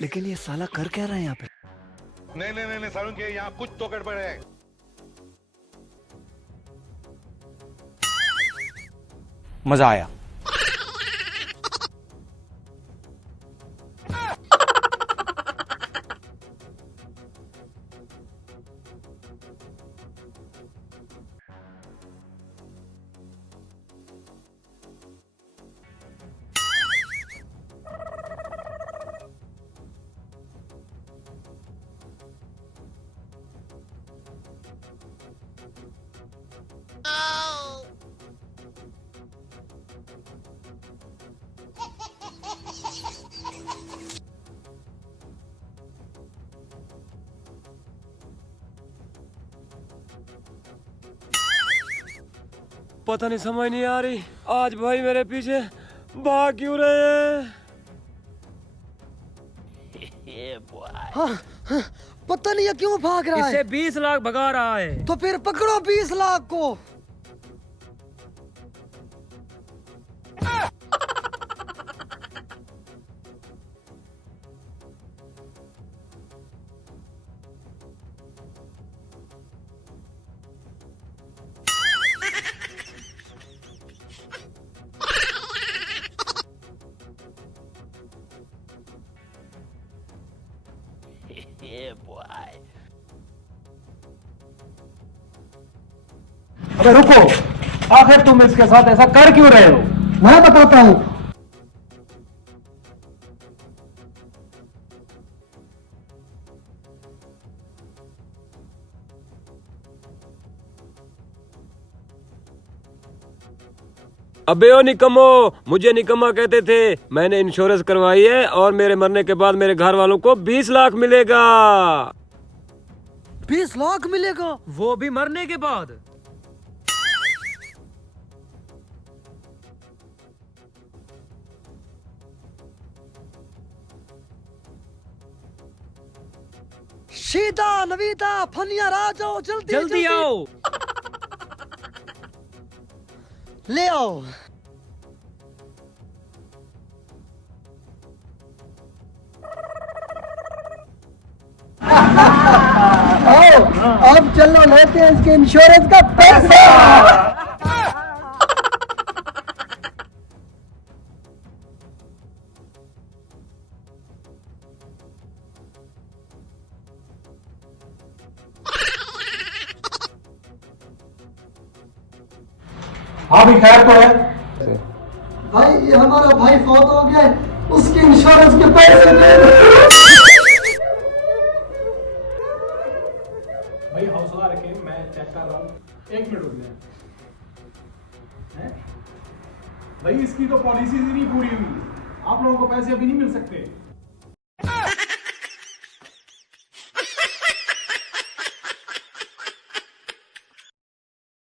लेकिन ये साला कर क्या रहा है यहाँ पे? नहीं नहीं नहीं, नहीं सारुण के यहाँ कुछ तो गड़बड़ है। मजा आया। पता नहीं, समझ नहीं आ रही आज भाई मेरे पीछे भाग क्यों रहे हैं। हाँ, हाँ, पता नहीं ये क्यों भाग रहा इसे है। 20 लाख भगा रहा है। तो फिर पकड़ो 20 लाख को। अबे रुको, आखिर तुम इसके साथ ऐसा कर क्यों रहे हो? मैं बताता हूँ। अबे ओ निकम्मो, मुझे निकम्मा कहते थे। मैंने इंश्योरेंस करवाई है और मेरे मरने के बाद मेरे घर वालों को 20 लाख मिलेगा। 20 लाख मिलेगा? वो भी मरने के बाद। शीता, नवीता, फनिया, आ जाओ जल्दी जल्दी आओ। ले आओ। आओ, अब चलो लेते हैं इसके इंश्योरेंस का पैसा। हाँ भी खैर तो है। भाई ये हमारा भाई फौत हो गया है, उसके इंश्योरेंस के पैसे दे दो। भाई हौसला रखें, मैं चेक कर रहा हूँ। 1 मिनट रुक जाए। भाई इसकी तो पॉलिसी ही नहीं पूरी हुई, आप लोगों को पैसे अभी नहीं मिल सकते।